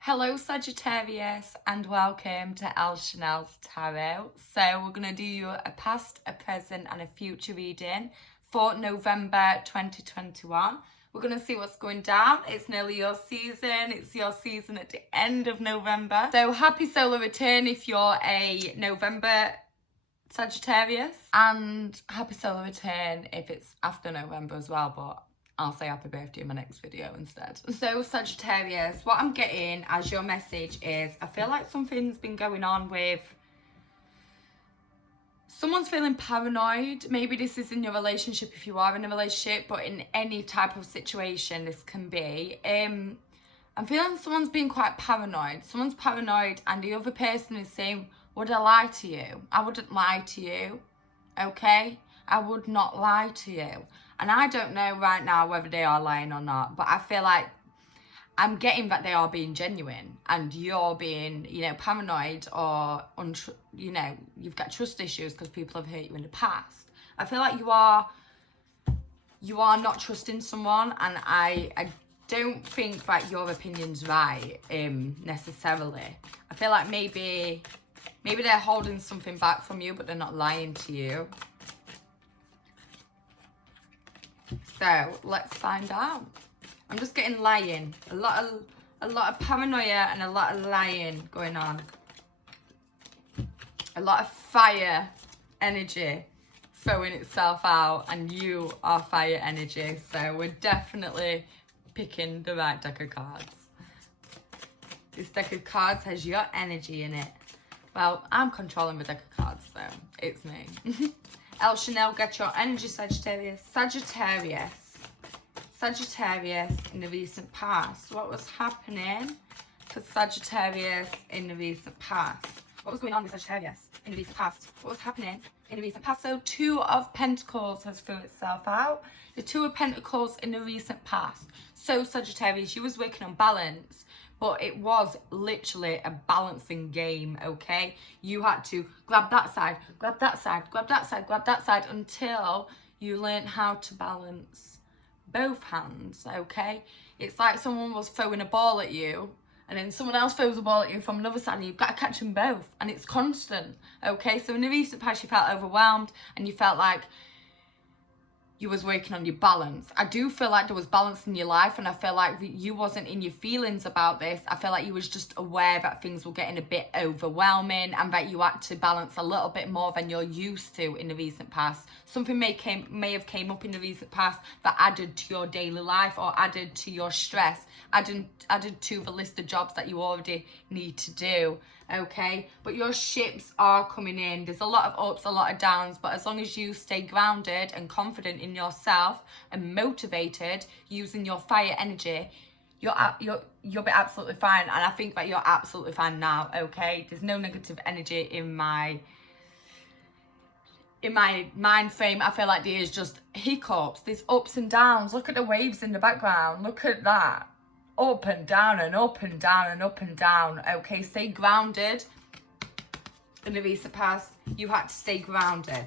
Hello Sagittarius and welcome to Chanel's Tarot. So we're going to do a past, a present and a future reading for November 2021. We're going to see what's going down. It's nearly your season. It's your season at the end of November. So happy solar return if you're a November Sagittarius, and happy solar return if it's after November as well, but I'll say happy birthday in my next video instead. So Sagittarius, what I'm getting as your message is, I feel like something's been going on with, someone's feeling paranoid. Maybe this is in your relationship if you are in a relationship, but in any type of situation this can be. I'm feeling someone's being quite paranoid. Someone's paranoid and the other person is saying, would I lie to you? I wouldn't lie to you, okay? I would not lie to you. And I don't know right now whether they are lying or not, but I feel like I'm getting that they are being genuine and you're being, paranoid or, you've got trust issues because people have hurt you in the past. I feel like you are not trusting someone, and I don't think that your opinion's right, necessarily. I feel like maybe they're holding something back from you, but they're not lying to you. So let's find out. I'm just getting lying. A lot of paranoia and a lot of lying going on. A lot of fire energy throwing itself out, and you are fire energy. So we're definitely picking the right deck of cards. This deck of cards has your energy in it. Well, I'm controlling the deck of cards, so it's me. Chanel, get your energy, Sagittarius. Sagittarius in the recent past. What was happening for Sagittarius in the recent past? What was going on with Sagittarius in the recent past? What was happening in the recent past? So Two of Pentacles has thrown itself out. The Two of Pentacles in the recent past. So Sagittarius, you was working on balance, but it was literally a balancing game, okay? You had to grab that side, grab that side, grab that side, grab that side until you learned how to balance both hands, okay? It's like someone was throwing a ball at you and then someone else throws a ball at you from another side and you've got to catch them both, and it's constant, okay? So in the recent past you felt overwhelmed and you felt like you was working on your balance. I do feel like there was balance in your life, and I feel like you wasn't in your feelings about this. I feel like you was just aware that things were getting a bit overwhelming and that you had to balance a little bit more than you're used to in the recent past. Something may have came up in the recent past that added to your daily life or added to your stress, added to the list of jobs that you already need to do, okay? But your ships are coming in. There's a lot of ups, a lot of downs, but as long as you stay grounded and confident in yourself and motivated using your fire energy, you'll be absolutely fine. And I think that you're absolutely fine now, okay? There's no negative energy in my mind frame. I feel like there's just hiccups, there's ups and downs. Look at the waves in the background. Look at that. Up and down and up and down and up and down. Okay, stay grounded. In the recent past, you had to stay grounded.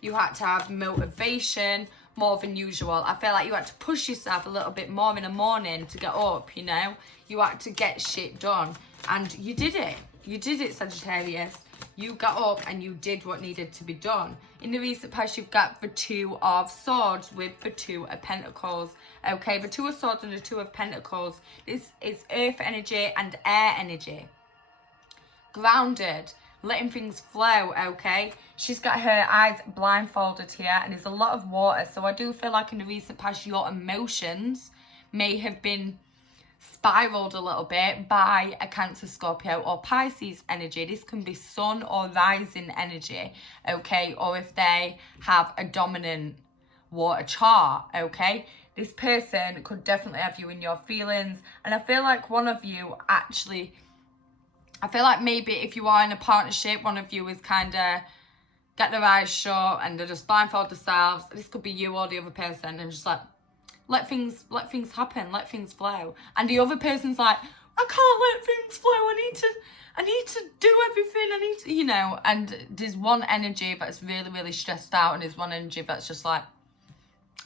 You had to have motivation more than usual. I feel like you had to push yourself a little bit more in the morning to get up, you know? You had to get shit done. And you did it. You did it, Sagittarius. You got up and you did what needed to be done. In the recent past, you've got the Two of Swords with the Two of Pentacles. Okay, the Two of Swords and the Two of Pentacles. This is earth energy and air energy. Grounded, letting things flow, okay? She's got her eyes blindfolded here, and there's a lot of water. So I do feel like in the recent past, your emotions may have been spiraled a little bit by a Cancer, Scorpio or Pisces energy. This can be sun or rising energy, okay? Or if they have a dominant water chart, okay? This person could definitely have you in your feelings. And I feel like one of you actually, I feel like maybe if you are in a partnership, one of you is kind of get their eyes shut and they just blindfold themselves. This could be you or the other person, and just like, let things happen, let things flow. And the other person's like, I can't let things flow. I need to do everything. And there's one energy that's really, really stressed out, and there's one energy that's just like,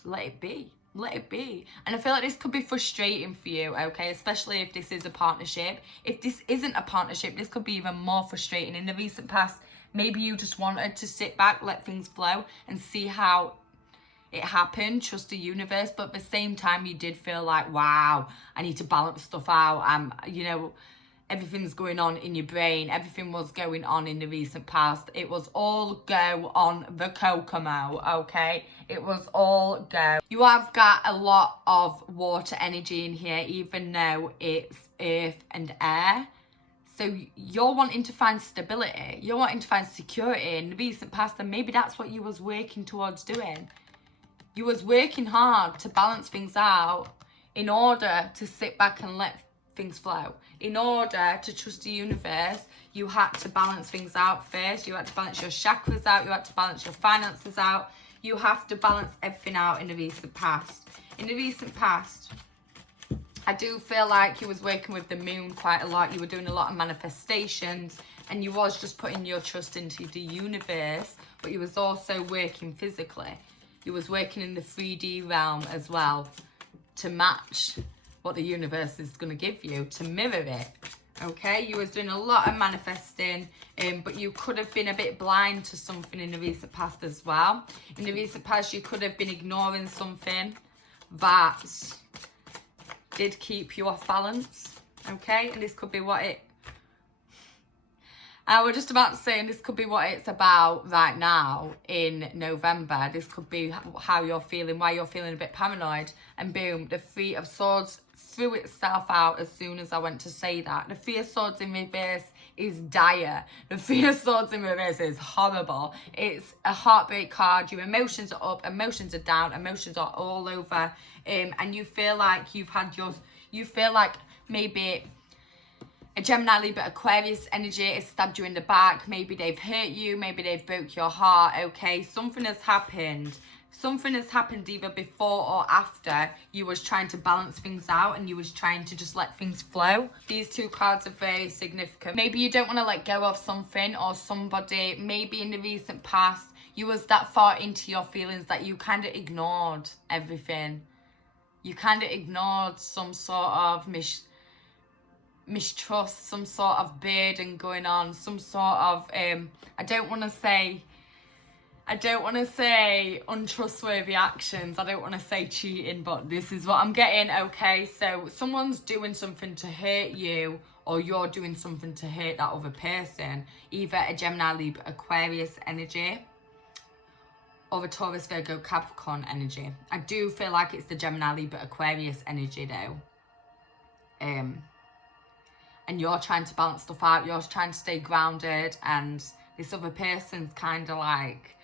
let it be. let it be. And I feel like this could be frustrating for you, okay, especially if this is a partnership. If this isn't a partnership, this could be even more frustrating. In the recent past, maybe you just wanted to sit back, let things flow, and see how it happened, trust the universe. But at the same time, you did feel like, wow, I need to balance stuff out. You know, everything's going on in your brain. Everything was going on in the recent past. It was all go on the Kokomo, okay? It was all go. You have got a lot of water energy in here, even though it's earth and air. So you're wanting to find stability. You're wanting to find security in the recent past, and maybe that's what you was working towards doing. You was working hard to balance things out in order to sit back and let things flow. In order to trust the universe, you had to balance things out first. You had to balance your chakras out. You had to balance your finances out. You have to balance everything out in the recent past. In the recent past, I do feel like you was working with the moon quite a lot. You were doing a lot of manifestations, and you was just putting your trust into the universe, but you was also working physically. You was working in the 3D realm as well to match what the universe is going to give you, to mirror it, okay? You was doing a lot of manifesting, but you could have been a bit blind to something in the recent past as well. In the recent past, you could have been ignoring something that did keep you off balance, okay? And this could be what it... I was just about to say, and this could be what it's about right now in November. This could be how you're feeling, why you're feeling a bit paranoid. And boom, the Three of Swords threw itself out as soon as I went to say that. The Three of Swords in reverse is dire. The Three of Swords in reverse is horrible. It's a heartbreak card. Your emotions are up, emotions are down, emotions are all over. And you feel like you feel like maybe a Gemini, Libra, Aquarius energy has stabbed you in the back. Maybe they've hurt you. Maybe they've broke your heart, okay? Something has happened. Something has happened either before or after you was trying to balance things out and you was trying to just let things flow. These two cards are very significant. Maybe you don't want to let go of something or somebody. Maybe in the recent past, you was that far into your feelings that you kind of ignored everything. You kind of ignored some sort of mistrust, some sort of burden going on, some sort of I don't want to say untrustworthy actions. I don't want to say cheating, but this is what I'm getting, okay? So someone's doing something to hurt you, or you're doing something to hurt that other person. Either a Gemini, Libra, Aquarius energy, or a Taurus, Virgo, Capricorn energy. I do feel like it's the Gemini, Libra, Aquarius energy though. And you're trying to balance stuff out, you're trying to stay grounded, and this other person's kind of like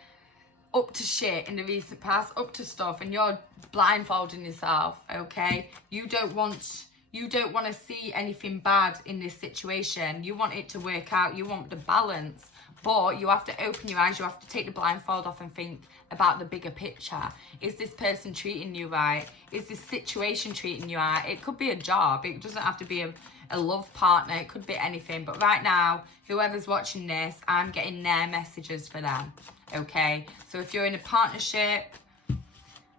up to shit in the recent past, up to stuff, and you're blindfolding yourself, okay? You don't want to see anything bad in this situation. You want it to work out, you want the balance, but you have to open your eyes, you have to take the blindfold off and think about the bigger picture. Is this person treating you right? Is this situation treating you right? It could be a job, it doesn't have to be a love partner, it could be anything, but right now, whoever's watching this, I'm getting their messages for them, okay? So if you're in a partnership,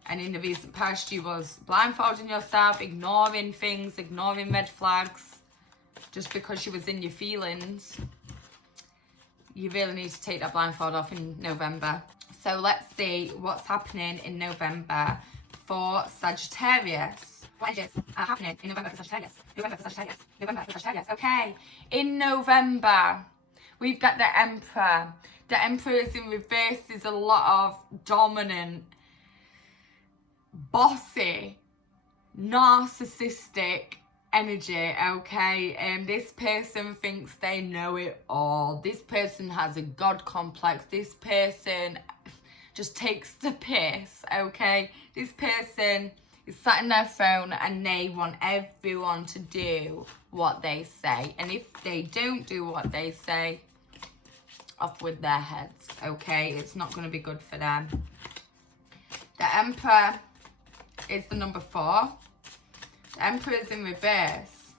and in the recent past you was blindfolding yourself, ignoring things, ignoring red flags, just because you was in your feelings, you really need to take that blindfold off in November. So let's see what's happening in November for Sagittarius. What energies are happening in November for Sagittarius? November for Sagittarius. November for Sagittarius. Okay. In November, we've got the Emperor. The Emperor is in reverse. Is a lot of dominant, bossy, narcissistic energy, okay? This person thinks they know it all. This person has a God complex. This person just takes the piss, okay? This person is sat in their phone and they want everyone to do what they say. And if they don't do what they say, off with their heads, okay? It's not going to be good for them. The Emperor is the number 4. The Emperor is in reverse.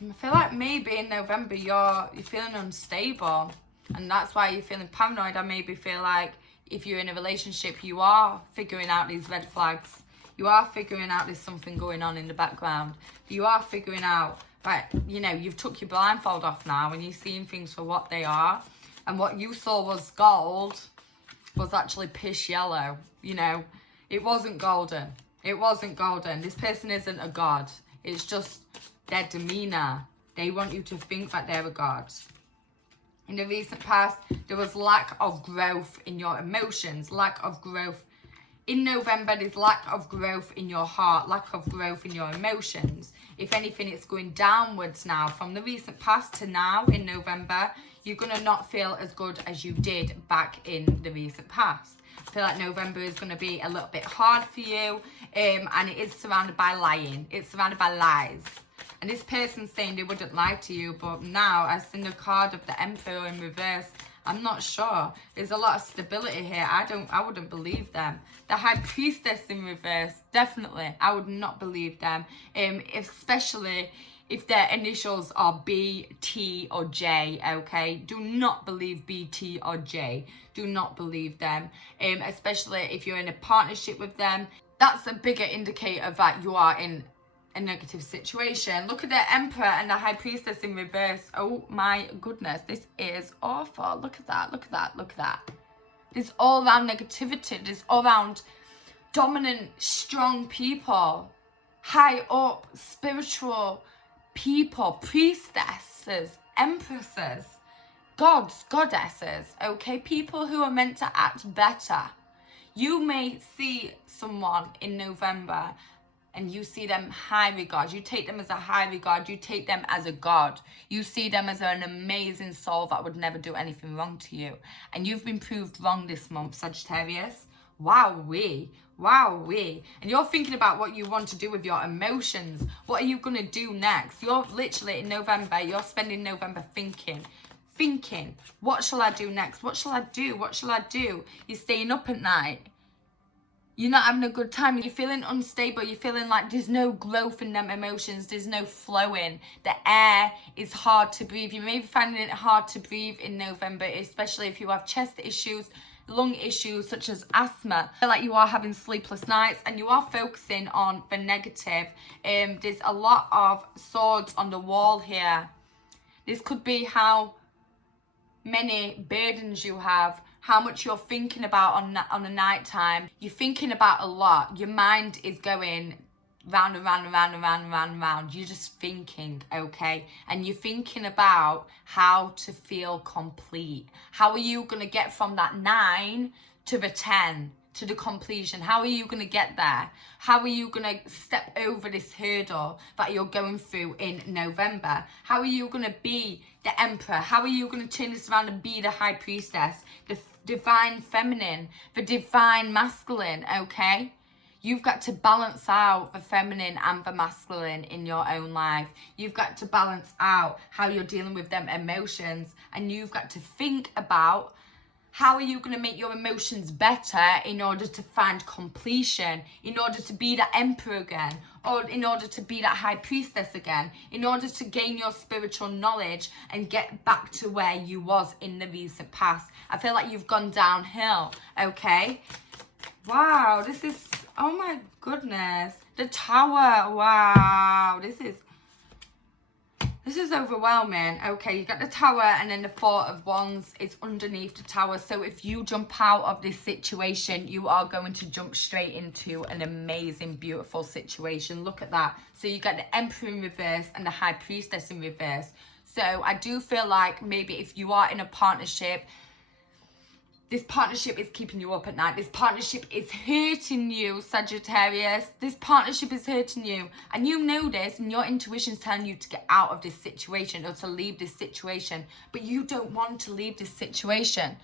And I feel like maybe in November you're feeling unstable, and that's why you're feeling paranoid. I maybe feel like if you're in a relationship, you are figuring out these red flags. You are figuring out there's something going on in the background. You are figuring out, right, you know, you've took your blindfold off now and you're seeing things for what they are. And what you saw was gold was actually piss yellow, you know. It wasn't golden. It wasn't golden. This person isn't a god. It's just their demeanor. They want you to think that they're a god. In the recent past, there was lack of growth in your emotions, lack of growth. In November, there's lack of growth in your heart, lack of growth in your emotions. If anything, it's going downwards now. From the recent past to now in November, you're going to not feel as good as you did back in the recent past. I feel like November is going to be a little bit hard for you, and it is surrounded by lying. It's surrounded by lies. And this person's saying they wouldn't lie to you, but now, as in the card of the Emperor in reverse, I'm not sure. There's a lot of stability here. I wouldn't believe them. The High Priestess in reverse, definitely. I would not believe them. Especially if their initials are B, T, or J, okay? Do not believe B, T, or J. Do not believe them. Especially if you're in a partnership with them. That's a bigger indicator that you are in a negative situation. Look at the Emperor and the High Priestess in reverse. Oh my goodness, this is awful. Look at that, look at that, look at that. There's all around negativity. There's all around dominant, strong people, high up, spiritual people, priestesses, empresses, gods, goddesses, okay? People who are meant to act better. You may see someone in November and you see them high regard. You take them as a high regard. You take them as a god. You see them as an amazing soul that would never do anything wrong to you. And you've been proved wrong this month, Sagittarius. Wowee. Wowee. And you're thinking about what you want to do with your emotions. What are you going to do next? You're literally in November, you're spending November thinking, what shall I do next? What shall I do? What shall I do? You're staying up at night. You're not having a good time. You're feeling unstable. You're feeling like there's no growth in them emotions. There's no flowing. The air is hard to breathe. You may be finding it hard to breathe in November, especially if you have chest issues, lung issues such as asthma. I feel like you are having sleepless nights and you are focusing on the negative. There's a lot of swords on the wall here. This could be how many burdens you have, how much you're thinking about on the night time. You're thinking about a lot. Your mind is going round and round and round and round and round and round. You're just thinking, okay? And you're thinking about how to feel complete. How are you going to get from that 9 to the 10, to the completion? How are you going to get there? How are you going to step over this hurdle that you're going through in November? How are you going to be the Emperor? How are you going to turn this around and be the High Priestess, the divine feminine, the divine masculine, okay? You've got to balance out the feminine and the masculine in your own life. You've got to balance out how you're dealing with them emotions, and you've got to think about how are you going to make your emotions better in order to find completion, in order to be the Emperor again, or in order to be that High Priestess again, in order to gain your spiritual knowledge and get back to where you was in the recent past. I feel like you've gone downhill, okay? Wow, this is, oh my goodness. The Tower, wow, this is overwhelming. Okay, you got the Tower, and then the Four of Wands is underneath the Tower. So if you jump out of this situation, you are going to jump straight into an amazing, beautiful situation. Look at that. So you got the Emperor in reverse and the High Priestess in reverse. So I do feel like maybe if you are in a partnership, this partnership is keeping you up at night. This partnership is hurting you, Sagittarius. This partnership is hurting you. And you know this, and your intuition's telling you to get out of this situation or to leave this situation. But you don't want to leave this situation.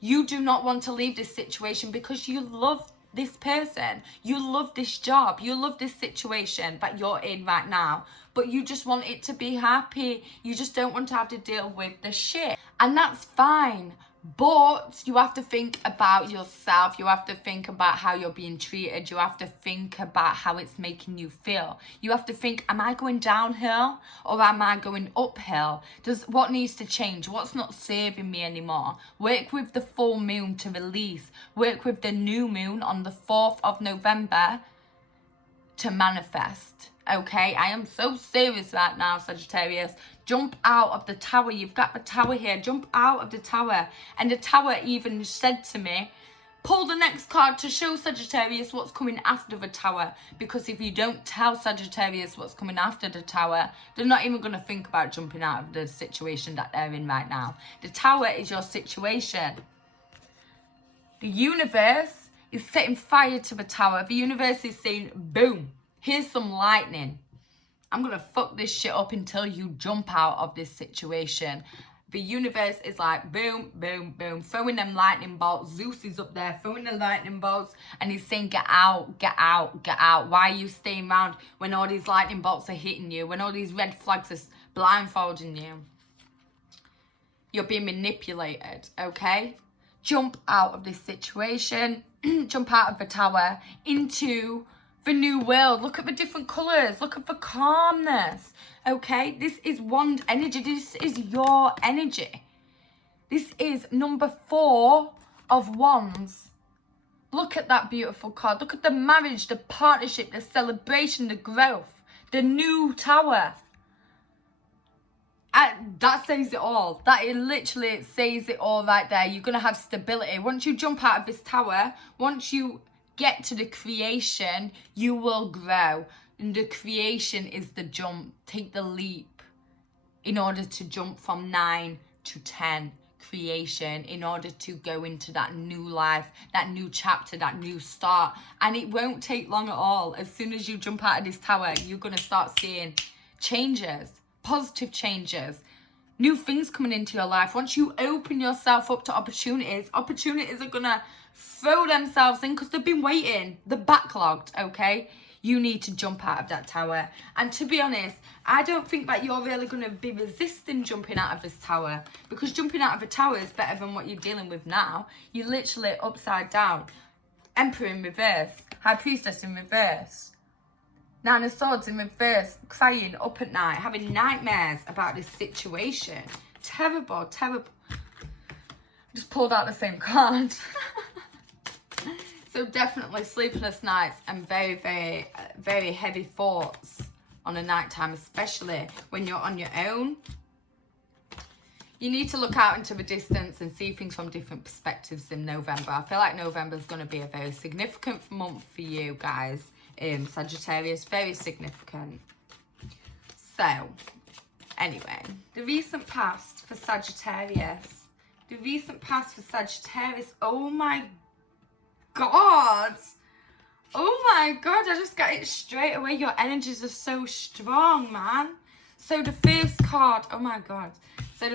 You do not want to leave this situation because you love this person. You love this job. You love this situation that you're in right now. But you just want it to be happy. You just don't want to have to deal with the shit. And that's fine. But you have to think about yourself. You have to think about how you're being treated. You have to think about how it's making you feel. You have to think, am I going downhill or am I going uphill? What needs to change? What's not serving me anymore? Work with the full moon to release. Work with the new moon on the 4th of November to manifest. Okay, I am so serious right now, Sagittarius. Jump out of the tower. You've got the tower here. Jump out of the tower. And the tower even said to me, pull the next card to show Sagittarius what's coming after the tower. Because if you don't tell Sagittarius what's coming after the tower, they're not even going to think about jumping out of the situation that they're in right now. The tower is your situation. The universe is setting fire to the tower. The universe is saying, boom, here's some lightning. I'm going to fuck this shit up until you jump out of this situation. The universe is like, boom, boom, boom, throwing them lightning bolts. Zeus is up there throwing the lightning bolts and he's saying, get out, get out, get out. Why are you staying around when all these lightning bolts are hitting you, when all these red flags are blindfolding you? You're being manipulated, okay? Jump out of this situation. Jump out of the tower into the new world. Look at the different colours. Look at the calmness. Okay, this is wand energy. This is your energy. This is number 4 of wands. Look at that beautiful card. Look at the marriage, the partnership, the celebration, the growth, the new tower. That says it all. Literally says it all right there. You're going to have stability. Once you jump out of this tower, once you get to the creation, you will grow. And the creation is the jump. Take the leap in order to jump from 9 to 10. Creation, in order to go into that new life, that new chapter, that new start. And it won't take long at all. As soon as you jump out of this tower, you're going to start seeing changes, positive changes, new things coming into your life. Once you open yourself up to opportunities are going to throw themselves in because they've been waiting. They're backlogged, okay? You need to jump out of that tower. And to be honest, I don't think that you're really going to be resisting jumping out of this tower, because jumping out of a tower is better than what you're dealing with now. You're literally upside down. Emperor in reverse. High Priestess in reverse. 9 of Swords in reverse. Crying up at night. Having nightmares about this situation. Terrible, terrible. Just pulled out the same card. So definitely sleepless nights and very, very, very heavy thoughts on a nighttime, especially when you're on your own. You need to look out into the distance and see things from different perspectives in November. I feel like November is going to be a very significant month for you guys. Sagittarius, very significant. So, anyway, the recent past for Sagittarius. The recent past for Sagittarius. Oh my God. Oh my God, I just got it straight away. Your energies are so strong, man. So the first card, oh my God. So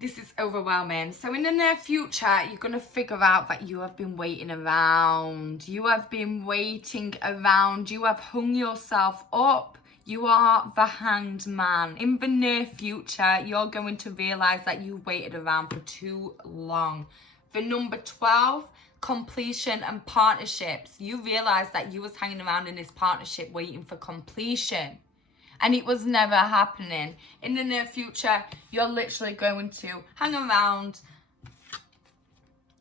this is overwhelming. So in the near future, you're going to figure out that you have been waiting around. You have been waiting around. You have hung yourself up. You are the hanged man. In the near future, you're going to realize that you waited around for too long. The number 12, completion and partnerships. You realize that you was hanging around in this partnership waiting for completion. And it was never happening. In the near future, you're literally going to hang around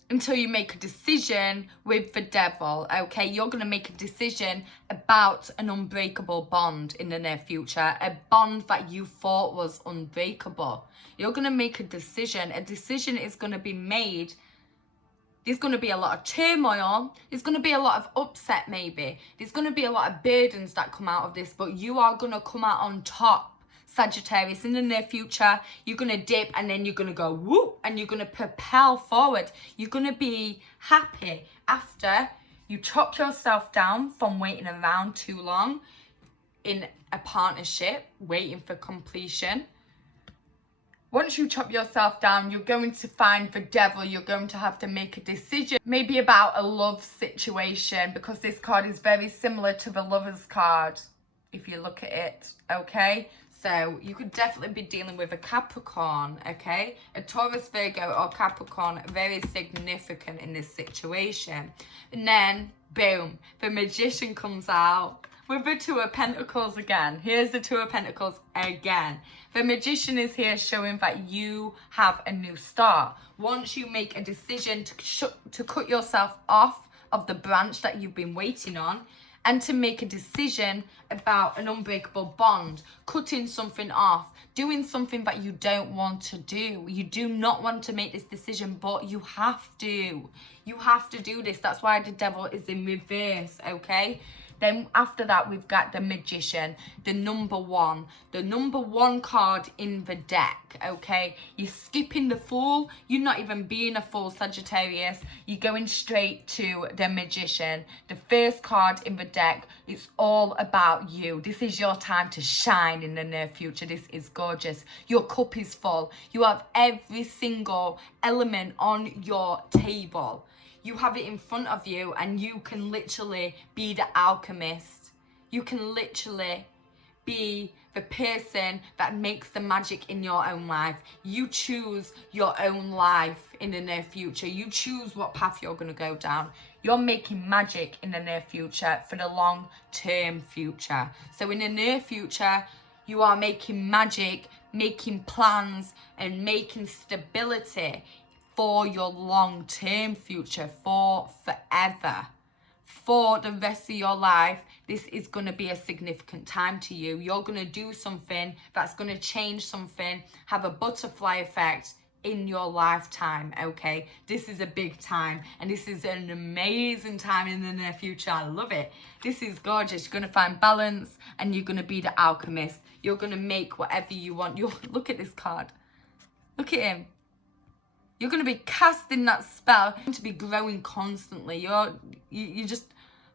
until you make a decision with the devil, okay? You're going to make a decision about an unbreakable bond in the near future, a bond that you thought was unbreakable. You're going to make a decision. A decision is going to be made. There's going to be a lot of turmoil. There's going to be a lot of upset maybe. There's going to be a lot of burdens that come out of this, but you are going to come out on top, Sagittarius. In the near future, you're going to dip and then you're going to go whoop and you're going to propel forward. You're going to be happy after you chop yourself down from waiting around too long in a partnership, waiting for completion. Once you chop yourself down, you're going to find the devil. You're going to have to make a decision, maybe about a love situation, because this card is very similar to the Lover's card, if you look at it, okay? So you could definitely be dealing with a Capricorn, okay? A Taurus, Virgo, or Capricorn, very significant in this situation. And then, boom, the Magician comes out with the Two of Pentacles again. Here's the Two of Pentacles again. The Magician is here showing that you have a new start. Once you make a decision to cut yourself off of the branch that you've been waiting on, and to make a decision about an unbreakable bond, cutting something off, doing something that you don't want to do. You do not want to make this decision, but you have to. You have to do this. That's why the Devil is in reverse, okay? Then after that, we've got the Magician, the number one card in the deck, okay? You're skipping the Fool. You're not even being a Fool, Sagittarius. You're going straight to the Magician. The first card in the deck, it's all about you. This is your time to shine in the near future. This is gorgeous. Your cup is full. You have every single element on your table. You have it in front of you, and you can literally be the alchemist. You can literally be the person that makes the magic in your own life. You choose your own life in the near future. You choose what path you're going to go down. You're making magic in the near future for the long-term future. So in the near future, you are making magic, making plans, and making stability for your long-term future, for forever, for the rest of your life. This is going to be a significant time to you. You're going to do something that's going to change something, have a butterfly effect in your lifetime, okay? This is a big time, and this is an amazing time in the near future. I love it. This is gorgeous. You're going to find balance, and you're going to be the alchemist. You're going to make whatever you want. Look at this card. Look at him. You're going to be casting that spell. You're going to be growing constantly. You're just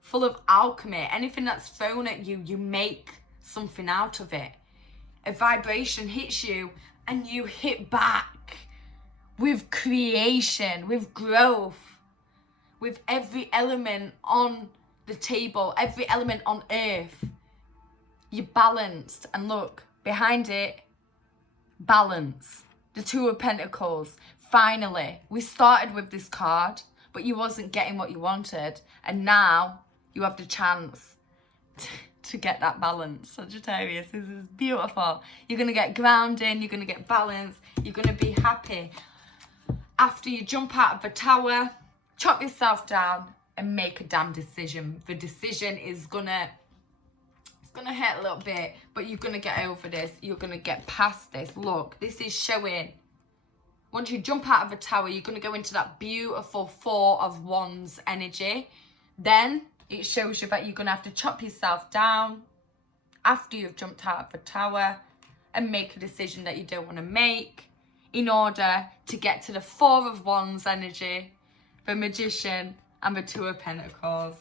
full of alchemy. Anything that's thrown at you, you make something out of it. A vibration hits you, and you hit back with creation, with growth, with every element on the table, every element on earth. You're balanced. And look, behind it, balance. The Two of Pentacles. Finally, we started with this card, but you wasn't getting what you wanted. And now you have the chance to get that balance. Sagittarius, this is beautiful. You're going to get grounding. You're going to get balance. You're going to be happy. After you jump out of the tower, chop yourself down and make a damn decision. The decision is going to hurt a little bit, but you're going to get over this. You're going to get past this. Look, this is showing. Once you jump out of a tower, you're going to go into that beautiful Four of Wands energy. Then it shows you that you're going to have to chop yourself down after you've jumped out of the tower and make a decision that you don't want to make in order to get to the Four of Wands energy, the Magician, and the Two of Pentacles.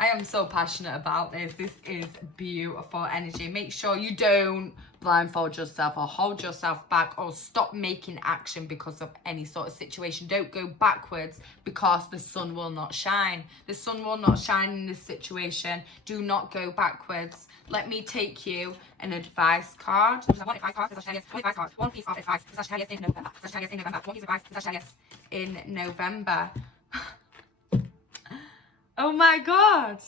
I am so passionate about this. This is beautiful energy. Make sure you don't blindfold yourself or hold yourself back or stop making action because of any sort of situation. Don't go backwards because the sun will not shine. The sun will not shine in this situation. Do not go backwards. Let me take you an advice card. One advice card for Sagittarius. One piece of advice for Sagittarius in November. Sagittarius in November. One piece of advice for Sagittarius in November. Oh my God.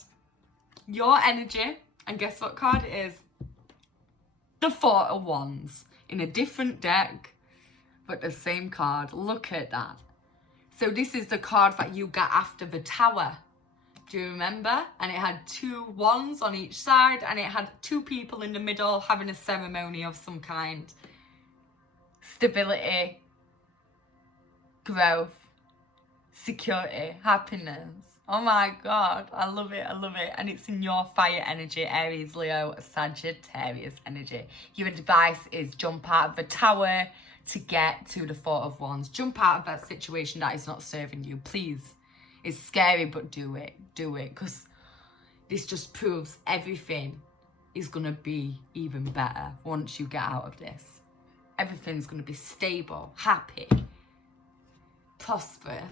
Your energy. And guess what card it is? The Four of Wands. In a different deck, but the same card. Look at that. So this is the card that you got after the tower. Do you remember? And it had two wands on each side, and it had two people in the middle having a ceremony of some kind. Stability, growth, security, happiness. Oh my God, I love it, I love it. And it's in your fire energy, Aries, Leo, Sagittarius energy. Your advice is jump out of the tower to get to the Four of Wands. Jump out of that situation that is not serving you, please. It's scary, but do it, because this just proves everything is going to be even better once you get out of this. Everything's going to be stable, happy, prosperous.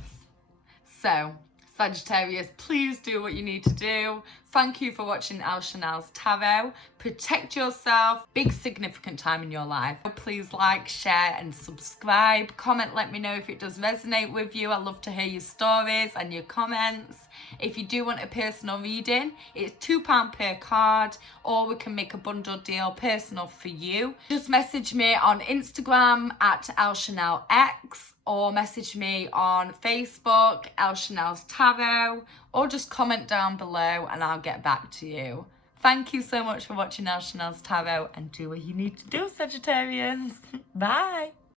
So, Sagittarius, please do what you need to do. Thank you for watching El Chanel's Tarot. Protect yourself. Big significant time in your life. Please like, share and subscribe. Comment, let me know if it does resonate with you. I love to hear your stories and your comments. If you do want a personal reading, it's £2 per card, or we can make a bundle deal personal for you. Just message me on Instagram at ElChanelX, or message me on Facebook, El Chanel's Tarot, or just comment down below and I'll get back to you. Thank you so much for watching El Chanel's Tarot, and do what you need to do, Sagittarians. Bye.